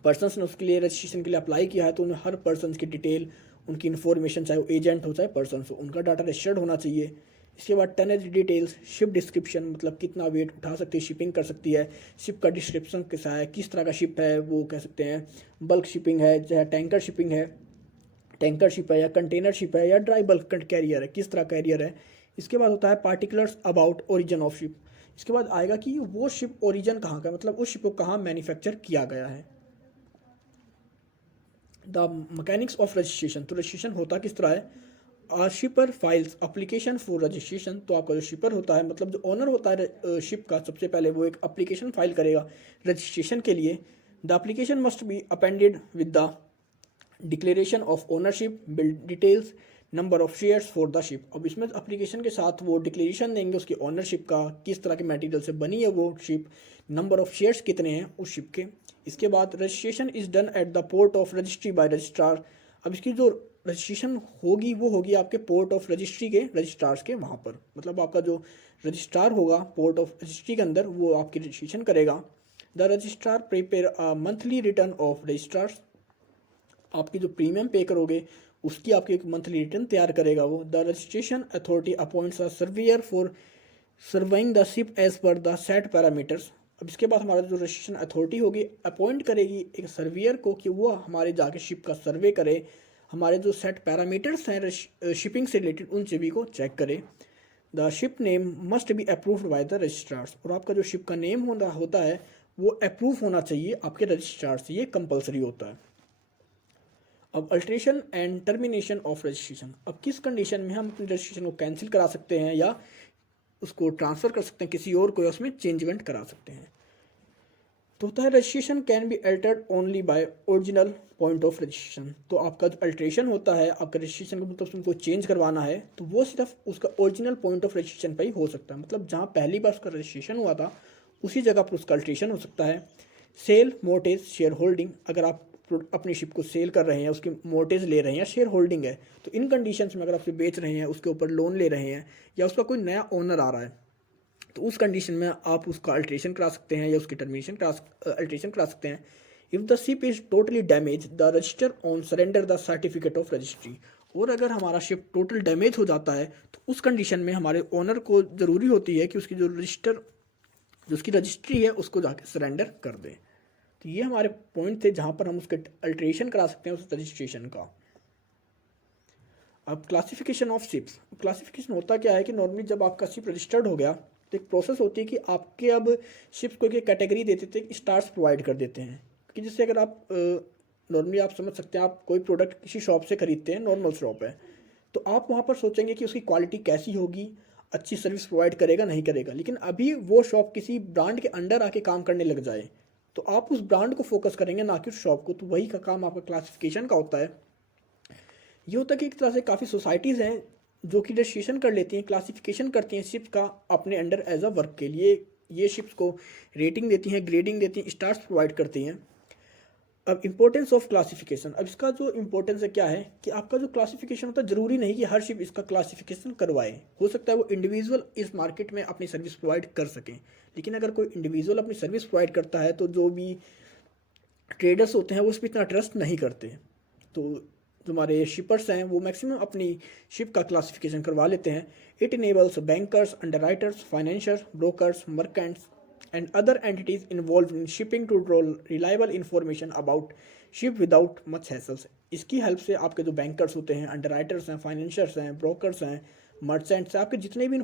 पर्सनस ने उसके लिए रजिस्ट्रेशन के लिए अप्लाई किया है तो उन्हें हर पर्सन की डिटेल, उनकी इन्फॉर्मेशन, चाहे वो एजेंट हो चाहे पर्सन हो, उनका डाटा रजिस्टर्ड होना चाहिए। इसके बाद टनेज डिटेल्स, शिप डिस्क्रिप्शन, मतलब कितना वेट उठा सकती है, शिपिंग कर सकती है, शिप का डिस्क्रिप्शन कैसा है, किस तरह का शिप है, वो कह सकते हैं बल्क शिपिंग है, चाहे टैंकर शिपिंग है, टैंकर शिप है या कंटेनर शिप है या ड्राई बल्क कैरियर है, किस तरह कैरियर है। इसके बाद होता है particulars about origin of ship. इसके बाद आएगा कि वो शिप ओरिजिन कहाँ का, मतलब उस शिप को कहाँ मैन्युफैक्चर किया गया है। द मैकेनिक्स ऑफ रजिस्ट्रेशन, तो रजिस्ट्रेशन होता किस तरह है। शिपर फाइल्स अप्लीकेशन फॉर रजिस्ट्रेशन, तो आपका जो शिपर होता है, मतलब जो ओनर होता है शिप का, सबसे पहले वो एक अप्लीकेशन फाइल करेगा रजिस्ट्रेशन के लिए। The application must be appended with the declaration of ownership, build details, number of shares for the ship. अब इसमें अप्लीकेशन के साथ वो डिक्लेरेशन देंगे उसकी ओनरशिप का, किस तरह के मटेरियल से बनी है वो शिप, नंबर ऑफ शेयर्स कितने हैं उस शिप के। इसके बाद registration is done at the port of registry by registrar. अब इसकी जो रजिस्ट्रेशन होगी वो होगी आपके पोर्ट ऑफ रजिस्ट्री के रजिस्ट्रार्स के वहाँ पर, मतलब आपका जो रजिस्ट्रार होगा पोर्ट ऑफ रजिस्ट्री के अंदर, वो आपकी रजिस्ट्रेशन करेगा। The registrar prepare a monthly return of registrars, आपकी जो प्रीमियम पे करोगे उसकी आपकी एक मंथली रिटर्न तैयार करेगा वो। The registration authority appoints a surveyor for surveying the ship as per the set parameters. अब इसके बाद हमारा जो रजिस्ट्रेशन अथॉरिटी होगी अपॉइंट करेगी एक सर्वेयर को कि वो हमारे जाके शिप का सर्वे करे, हमारे जो सेट पैरामीटर्स हैं शिपिंग से रिलेटेड उन सभी को चेक करे। The ship name must be approved by the registrars, और आपका जो शिप का नेम होता है वो अप्रूव होना चाहिए आपके रजिस्ट्रार से, ये कंपलसरी होता है। अब alteration and termination of registration, अब किस कंडीशन में हम अपने रजिस्ट्रेशन को कैंसिल करा सकते हैं या उसको ट्रांसफ़र कर सकते हैं किसी और को, या उसमें चेंजमेंट करा सकते हैं। तो होता है registration can be altered only by original point of registration, तो आपका जो अल्ट्रेशन होता है आपका रजिस्ट्रेशन का मतलब उनको चेंज करवाना है तो वो सिर्फ उसका ओरिजिनल पॉइंट ऑफ रजिस्ट्रेशन पर ही हो सकता है, मतलब जहाँ पहली बार उसका रजिस्ट्रेशन हुआ था उसी जगह पर उसका अल्ट्रेशन हो सकता है। सेल, मोर्टेज, शेयर होल्डिंग, अगर आप अपनी शिप को सेल कर रहे हैं, उसकी मोर्टेज ले रहे हैं या शेयर होल्डिंग है, तो इन कंडीशंस में अगर आप उसे बेच रहे हैं, उसके ऊपर लोन ले रहे हैं या उसका कोई नया ओनर आ रहा है, तो उस कंडीशन में आप उसका अल्ट्रेशन करा सकते हैं या उसकी टर्मिनेशन अल्ट्रेशन करा सकते हैं। If the ship is totally damage the register on surrender the certificate of registry, और अगर हमारा शिप टोटल डैमेज हो जाता है तो उस कंडीशन में हमारे ओनर को ज़रूरी होती है कि उसकी जो उसकी रजिस्ट्री है उसको जाके सरेंडर कर दें। तो ये हमारे पॉइंट थे जहाँ पर हम उसके अल्ट्रेशन करा सकते हैं उस रजिस्ट्रेशन का। अब क्लासिफिकेशन ऑफ शिप्स, क्लासिफिकेशन होता क्या है कि नॉर्मली जब आपका शिप रजिस्टर्ड हो गया तो एक प्रोसेस होती है कि आपके अब शिप्स को एक कैटेगरी दे देते हैं, स्टार्स प्रोवाइड कर देते हैं कि जैसे अगर आप नॉर्मली आप समझ सकते हैं, आप कोई प्रोडक्ट किसी शॉप से खरीदते हैं, नॉर्मल शॉप है, तो आप वहाँ पर सोचेंगे कि उसकी क्वालिटी कैसी होगी, अच्छी सर्विस प्रोवाइड करेगा नहीं करेगा, लेकिन अभी वो शॉप किसी ब्रांड के अंडर आके काम करने लग जाए तो आप उस ब्रांड को फोकस करेंगे ना कि उस शॉप को, तो वही का काम आपका क्लासिफिकेशन का होता है। ये होता है कि एक तरह से काफ़ी सोसाइटीज़ हैं जो कि रजिस्ट्रेशन कर लेती हैं, क्लासिफिकेशन करती हैं शिप्स का अपने अंडर एज अ वर्क के लिए, ये शिप्स को रेटिंग देती हैं, ग्रेडिंग देती हैं, स्टार्स प्रोवाइड करती हैं। अब इम्पोर्टेंस ऑफ क्लासिफिकेशन, अब इसका जो इम्पोर्टेंस है क्या है कि आपका जो क्लासिफिकेशन होता है ज़रूरी नहीं कि हर शिप इसका क्लासिफिकेशन करवाए, हो सकता है वो इंडिविजुअल इस मार्केट में अपनी सर्विस प्रोवाइड कर सकें, लेकिन अगर कोई इंडिविजुअल अपनी सर्विस प्रोवाइड करता है तो जो भी ट्रेडर्स होते हैं वो उस पर इतना ट्रस्ट नहीं करते, तो जो हमारे शिपर्स हैं वो मैक्सिमम अपनी शिप का क्लासिफिकेशन करवा लेते हैं। It enables bankers, underwriters, financiers, brokers, merchants and other entities involved in shipping to draw reliable information about ship without much hassles। इसकी हेल्प से आपके जो बैंकर्स होते हैं, अंडरराइटर्स हैं, फाइनेंशियर्स हैं, ब्रोकर्स हैं, मर्चेंट्स हैं, आपके जितने भी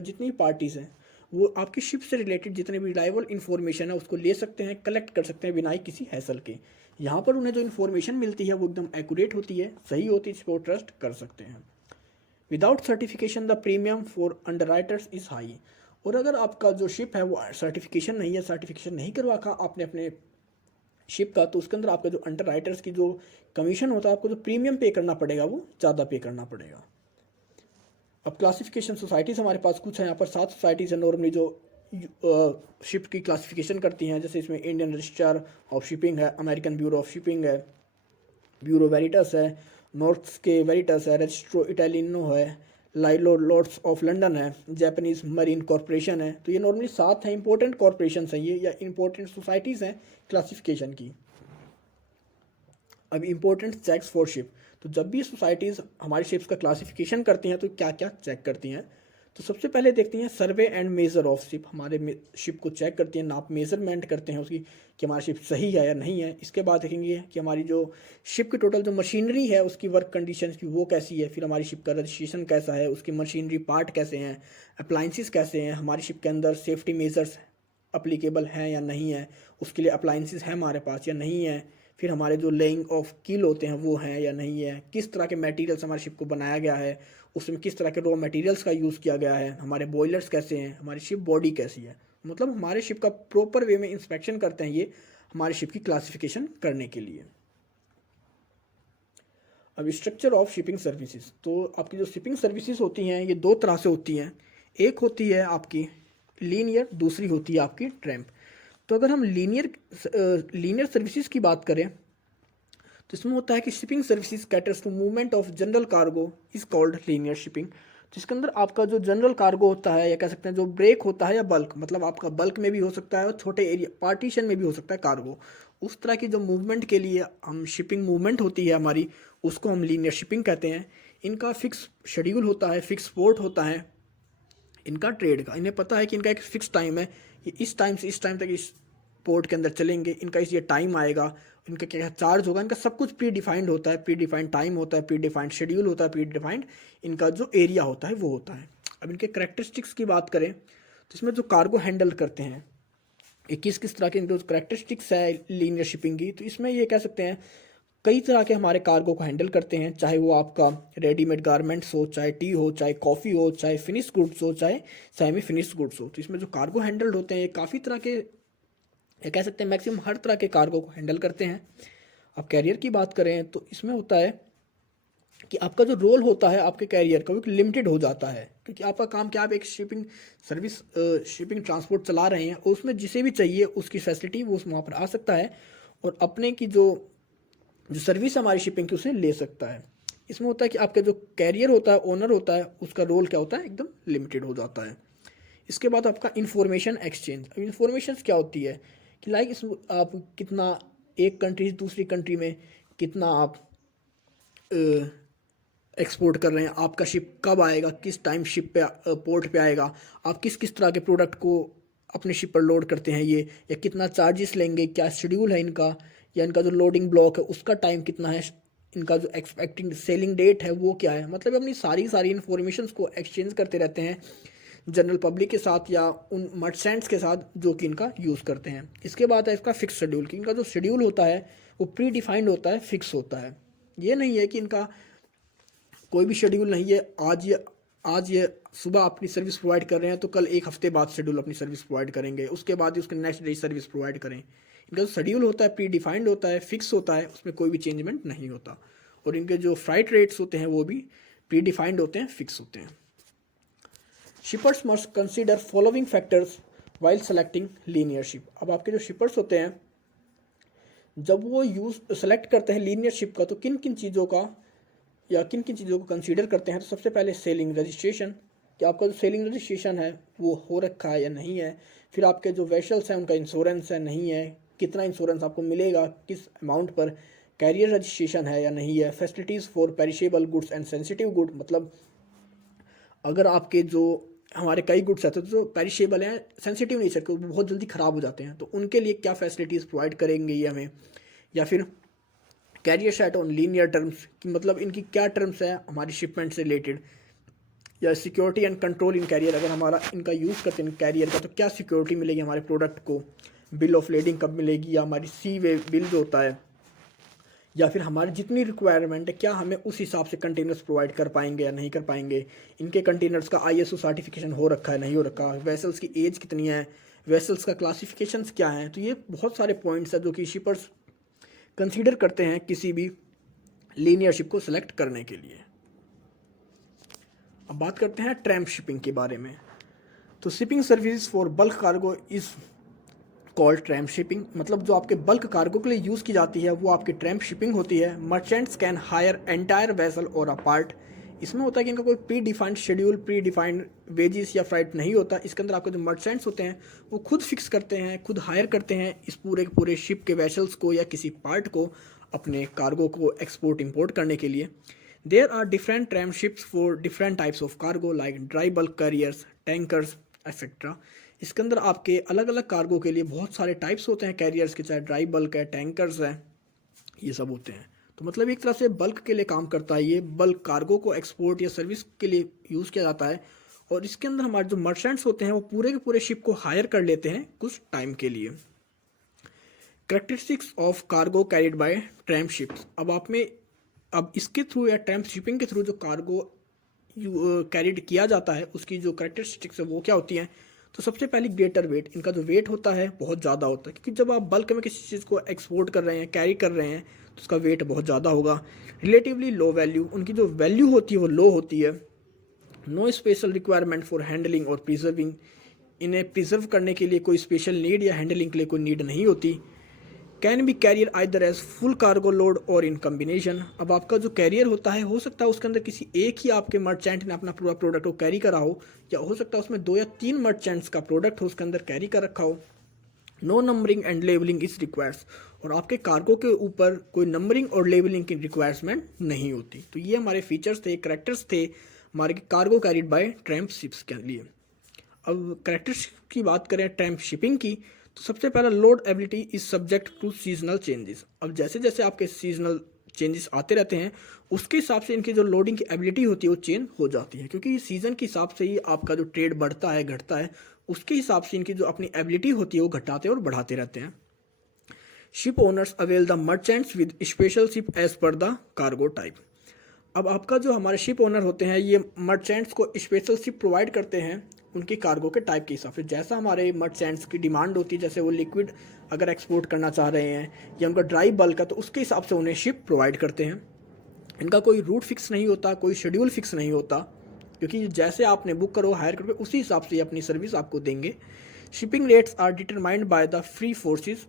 जितनी पार्टीज़ हैं वो आपकी शिप से रिलेटेड जितने भी रिलायबल इन्फॉर्मेशन है उसको ले सकते हैं, कलेक्ट कर सकते हैं बिना ही किसी हैसल के। यहाँ पर उन्हें जो इन्फॉर्मेशन मिलती है वो एकदम एक्यूरेट होती है, सही होती है, इसको ट्रस्ट कर सकते हैं। Without certification the premium for underwriters is high, और अगर आपका जो शिप है वो सर्टिफिकेशन नहीं है, सर्टिफिकेशन नहीं करवा का आपने अपने शिप का, तो उसके अंदर आपका जो अंडर राइटर्स की जो कमीशन होता है, आपको जो प्रीमियम पे करना पड़ेगा वो ज़्यादा पे करना पड़ेगा। अब क्लासिफिकेशन सोसाइटीज़ हमारे पास कुछ है, यहाँ पर 7 सोसाइटीज़ हैं नॉर्मली जो शिप की क्लासिफिकेशन करती हैं, जैसे इसमें इंडियन रजिस्ट्रार ऑफ शिपिंग है, अमेरिकन ब्यूरो ऑफ शिपिंग है, ब्यूरो वेरिटस है, नॉर्थ के वेरिटस है, रजिस्ट्रो इटालिनो है, लाइलो लॉर्ड्स ऑफ लंदन है, जापानीज मरीन कॉरपोरेशन है। तो ये नॉर्मली 7 हैं, इंपॉर्टेंट कॉरपोरेशन हैं ये, या इंपॉर्टेंट सोसाइटीज़ हैं क्लासिफिकेशन की। अब इंपॉर्टेंट चेक्स फॉर शिप, तो जब भी सोसाइटीज़ हमारी शिप्स का क्लासिफिकेशन करती हैं तो क्या क्या चेक करती हैं, तो सबसे पहले देखती हैं survey and measure of ship, हमारे शिप को चेक करती हैं, नाप मेज़रमेंट करते हैं उसकी कि हमारी शिप सही है या नहीं है। इसके बाद देखेंगे कि हमारी जो शिप की टोटल जो मशीनरी है उसकी वर्क कंडीशंस की वो कैसी है, फिर हमारी शिप का रजिस्ट्रेशन कैसा है, उसकी मशीनरी पार्ट कैसे हैं, अप्लाइंसिस कैसे हैं, हमारी शिप के अंदर सेफ्टी मेजर्स अप्लीकेबल हैं या नहीं है, उसके लिए अप्लाइंसिस है हमारे पास या नहीं है, फिर हमारे जो लेइंग ऑफ कील होते हैं वो हैं या नहीं है, किस तरह के मटेरियल्स हमारी शिप को बनाया गया है, उसमें किस तरह के रॉ मटेरियल्स का यूज़ किया गया है, हमारे बॉयलर्स कैसे हैं, हमारी शिप बॉडी कैसी है, मतलब हमारे शिप का प्रॉपर वे में इंस्पेक्शन करते हैं ये हमारी शिप की क्लासिफिकेशन करने के लिए। अब स्ट्रक्चर ऑफ शिपिंग सर्विसेज, तो आपकी जो शिपिंग सर्विसेज होती हैं ये 2 तरह से होती हैं, एक होती है आपकी लीनियर, दूसरी होती है आपकी ट्रैम्प। तो अगर हम लीनियर सर्विसेज की बात करें तो इसमें होता है कि shipping services caters to movement of general cargo is called linear shipping, जिसके अंदर आपका जो जनरल कार्गो होता है या कह सकते हैं जो ब्रेक होता है या बल्क, मतलब आपका बल्क में भी हो सकता है और छोटे एरिया पार्टीशन में भी हो सकता है कार्गो, उस तरह की जो मूवमेंट के लिए हम शिपिंग मूवमेंट होती है हमारी, उसको हम लीनियर शिपिंग कहते हैं। इनका फिक्स शेड्यूल होता है, फिक्स पोर्ट होता है इनका ट्रेड का, इन्हें पता है कि इनका एक फिक्स टाइम है, ये इस टाइम से इस टाइम तक इस पोर्ट के अंदर चलेंगे, इनका इस ये टाइम आएगा, इनका क्या चार्ज होगा, इनका सब कुछ प्री डिफाइंड होता है, प्री डिफाइंड टाइम होता है, प्री डिफाइंड शेड्यूल होता है, प्री डिफाइंड इनका जो एरिया होता है वो होता है। अब इनके करेक्टरिस्टिक्स की बात करें तो इसमें जो कार्गो हैंडल करते हैं ये किस किस तरह के इनके जो करेक्टरिस्टिक्स है लीनियर शिपिंग की, तो इसमें ये कह सकते हैं कई तरह के हमारे कार्गो को हैंडल करते हैं, चाहे वो आपका रेडीमेड गारमेंट्स हो, चाहे टी हो, चाहे कॉफ़ी हो, चाहे फिनिश गुड्स हो, चाहे सेमी फिनिश गुड्स हो। तो इसमें जो कार्गो हैंडल्ड होते हैं ये काफ़ी तरह के, ये कह सकते हैं मैक्सिमम हर तरह के कार्गो को हैंडल करते हैं। अब कैरियर की बात करें तो इसमें होता है कि आपका जो रोल होता है आपके कैरियर का वो लिमिटेड हो जाता है, क्योंकि आपका काम क्या, आप एक शिपिंग सर्विस शिपिंग ट्रांसपोर्ट चला रहे हैं और उसमें जिसे भी चाहिए उसकी फैसिलिटी वो वहाँ पर आ सकता है और अपने की जो जो सर्विस हमारी शिपिंग की उसे ले सकता है। इसमें होता है कि आपका जो कैरियर होता है, ओनर होता है, उसका रोल क्या होता है, एकदम लिमिटेड हो जाता है। इसके बाद आपका इंफॉर्मेशन एक्सचेंज। अब इंफॉर्मेशन क्या होती है कि लाइक इस आप कितना एक कंट्री से दूसरी कंट्री में कितना आप एक्सपोर्ट कर रहे हैं, आपका शिप कब आएगा, किस टाइम शिप पे पोर्ट पे आएगा, आप किस किस तरह के प्रोडक्ट को अपने शिप पर लोड करते हैं ये, या कितना चार्जेस लेंगे, क्या शेड्यूल है इनका, या इनका जो लोडिंग ब्लॉक है उसका टाइम कितना है, इनका जो एक्सपेक्टिंग सेलिंग डेट है वो क्या है। मतलब अपनी सारी सारी इन्फॉर्मेशन को एक्सचेंज करते रहते हैं जनरल पब्लिक के साथ या उन मर्चेंट्स के साथ जो कि इनका यूज़ करते हैं। इसके बाद है इसका फिक्स शेड्यूल, कि इनका जो शेड्यूल होता है वो प्री डिफाइंड होता है, फिक्स होता है। ये नहीं है कि इनका कोई भी शेड्यूल नहीं है, आज ये सुबह अपनी सर्विस प्रोवाइड कर रहे हैं तो कल एक हफ्ते बाद शेड्यूल अपनी सर्विस प्रोवाइड करेंगे, उसके बाद ही उसके नेक्स्ट डे सर्विस प्रोवाइड करें। इनका जो शेड्यूल होता है प्री डिफाइंड होता है, फिक्स होता है, उसमें कोई भी चेंजमेंट नहीं होता। और इनके जो फ्लाइट रेट्स होते हैं वो भी प्री डिफाइंड होते हैं, फिक्स होते हैं। Shippers must consider following factors while selecting linear ship. अब आपके जो शिपर्स होते हैं जब वो सेलेक्ट करते हैं लीनियर शिप का, तो किन किन चीज़ों का या किन किन चीज़ों को कंसीडर करते हैं। तो सबसे पहले सेलिंग रजिस्ट्रेशन, कि आपका जो सेलिंग रजिस्ट्रेशन है वो हो रखा है या नहीं है। फिर आपके जो वेसल्स हैं उनका इंश्योरेंस है नहीं है, कितना इंश्योरेंस आपको मिलेगा, किस अमाउंट पर। कैरियर रजिस्ट्रेशन है या नहीं है। Facilities for perishable goods and sensitive good, मतलब अगर आपके जो हमारे कई गुड्स आते हैं जो पेरिशेबल हैं, सेंसिटिव नेचर के, बहुत जल्दी ख़राब हो जाते हैं, तो उनके लिए क्या फैसिलिटीज़ प्रोवाइड करेंगे ये हमें। या फिर carrier set on linear terms, कि मतलब इनकी क्या टर्म्स है हमारी शिपमेंट से रिलेटेड। या security and control in carrier, अगर हमारा इनका यूज़ करते हैं कैरियर का तो क्या सिक्योरिटी मिलेगी हमारे प्रोडक्ट को, बिल ऑफ लेडिंग कब मिलेगी, या हमारी सी वे बिल जो होता है, या फिर हमारी जितनी रिक्वायरमेंट है क्या हमें उस हिसाब से कंटेनर्स प्रोवाइड कर पाएंगे या नहीं कर पाएंगे। इनके कंटेनर्स का ISO सर्टिफिकेशन हो रखा है नहीं हो रखा, वेसल्स की एज कितनी है, वेसल्स का क्लासिफिकेशंस क्या हैं। तो ये बहुत सारे पॉइंट्स हैं जो कि शिपर्स कंसीडर करते हैं किसी भी लीनियर शिप को सिलेक्ट करने के लिए। अब बात करते हैं ट्रैम्प शिपिंग के बारे में। तो shipping service for bulk cargo is called tramp shipping, मतलब जो आपके बल्क कार्गो के लिए यूज़ की जाती है वो आपकी ट्रैम्प शिपिंग होती है। Merchants can hire entire vessel और अ पार्ट। इसमें होता है कि इनका कोई pre defined schedule, pre defined wages या फ्राइट नहीं होता। इसके अंदर आपके जो मर्चेंट्स होते हैं वो खुद फिक्स करते हैं, खुद हायर करते हैं इस पूरे के पूरे शिप के वेसल्स को या किसी पार्ट को अपने कार्गो को एक्सपोर्ट इंपोर्ट करने के लिए। There are different tramp ships for different types of cargo like dry bulk carriers, tankers etcetera. इसके अंदर आपके अलग अलग कार्गो के लिए बहुत सारे टाइप्स होते हैं कैरियर्स के, चाहे ड्राई बल्क है, टैंकर्स है, ये सब होते हैं। तो मतलब एक तरह से बल्क के लिए काम करता है ये, बल्क कार्गो को एक्सपोर्ट या सर्विस के लिए यूज़ किया जाता है। और इसके अंदर हमारे जो मर्चेंट्स होते हैं वो पूरे के पूरे शिप को हायर कर लेते हैं कुछ टाइम के लिए। Characteristics of cargo carried by tramp ships. अब इसके थ्रू या ट्रैम्प शिपिंग के थ्रू जो कार्गो कैरिड किया जाता है उसकी जो कैरेक्टरिस्टिक्स है वो क्या होती हैं। तो सबसे पहले ग्रेटर वेट, इनका जो वेट होता है बहुत ज़्यादा होता है, क्योंकि जब आप बल्क में किसी चीज़ को एक्सपोर्ट कर रहे हैं, कैरी कर रहे हैं, तो उसका वेट बहुत ज़्यादा होगा। रिलेटिवली लो वैल्यू, उनकी जो वैल्यू होती है वो लो होती है। No special requirement for handling और प्रिजर्विंग, इन्हें प्रिजर्व करने के लिए कोई स्पेशल नीड या हैंडलिंग के लिए कोई नीड नहीं होती। Can be carrier either as full cargo load और इन कम्बिनेशन। अब आपका जो कैरियर होता है हो सकता है उसके अंदर किसी एक ही आपके मर्चेंट ने अपना पूरा प्रोडक्ट को कैरी करा हो, या हो सकता है उसमें 2 या 3 मर्चेंट्स का प्रोडक्ट हो उसके अंदर कैरी कर रखा हो। No numbering and labelling is requires, और आपके कार्गो के ऊपर कोई नंबरिंग और लेबलिंग की रिक्वायरमेंट नहीं होती। तो ये हमारे फीचर्स थे, करेक्टर्स थे हमारे cargo carried by tramp ships के लिए। अब करेक्टर्स की बात करें ट्रैम्प शिपिंग की, तो सबसे पहला load ability is subject to seasonal changes. अब जैसे जैसे आपके सीजनल चेंजेस आते रहते हैं, उसके हिसाब से इनकी जो लोडिंग की एबिलिटी होती है वो चेंज हो जाती है, क्योंकि सीज़न के हिसाब से ही आपका जो ट्रेड बढ़ता है घटता है, उसके हिसाब से इनकी जो अपनी एबिलिटी होती है वो घटाते और बढ़ाते रहते हैं। Ship owners avail the merchants with special ship as per the cargo type. अब आपका जो हमारे शिप ओनर होते हैं ये मर्चेंट्स को स्पेशल शिप प्रोवाइड करते हैं उनकी कार्गो के टाइप के हिसाब से। जैसा हमारे मर्चेंट्स की डिमांड होती है, जैसे वो लिक्विड अगर एक्सपोर्ट करना चाह रहे हैं या उनका ड्राई बल्क है, तो उसके हिसाब से उन्हें शिप प्रोवाइड करते हैं। इनका कोई रूट फिक्स नहीं होता, कोई शेड्यूल फिक्स नहीं होता, क्योंकि जैसे आपने बुक करो हायर करोगे उसी हिसाब से अपनी सर्विस आपको देंगे। Shipping rates are determined by the free forces.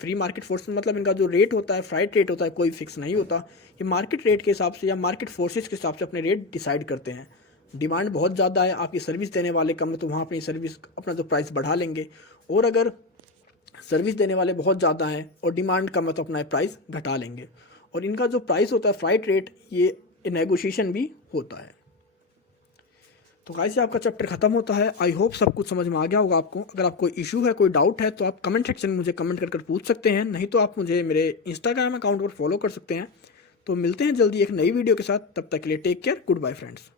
Free market force मतलब इनका जो रेट होता है, फ्राइट रेट होता है, कोई फिक्स नहीं होता। ये मार्केट रेट के हिसाब से या मार्केट फोर्सेस के हिसाब से अपने रेट डिसाइड करते हैं। डिमांड बहुत ज़्यादा है, आपकी सर्विस देने वाले कम है, तो वहाँ अपनी सर्विस अपना जो प्राइस बढ़ा लेंगे, और अगर सर्विस देने वाले बहुत ज़्यादा हैं और डिमांड कम है तो अपना प्राइस घटा लेंगे। और इनका जो प्राइस होता है फ्राइट रेट, ये नेगोशिएशन भी होता है। तो गाइस आपका चैप्टर खत्म होता है। आई होप सब कुछ समझ में आ गया होगा आपको। अगर आपको इशू है, कोई डाउट है, तो आप कमेंट सेक्शन में मुझे कमेंट कर पूछ सकते हैं, नहीं तो आप मुझे मेरे इंस्टाग्राम अकाउंट पर फॉलो कर सकते हैं। तो मिलते हैं जल्दी एक नई वीडियो के साथ, तब तक के लिए take care, good bye friends.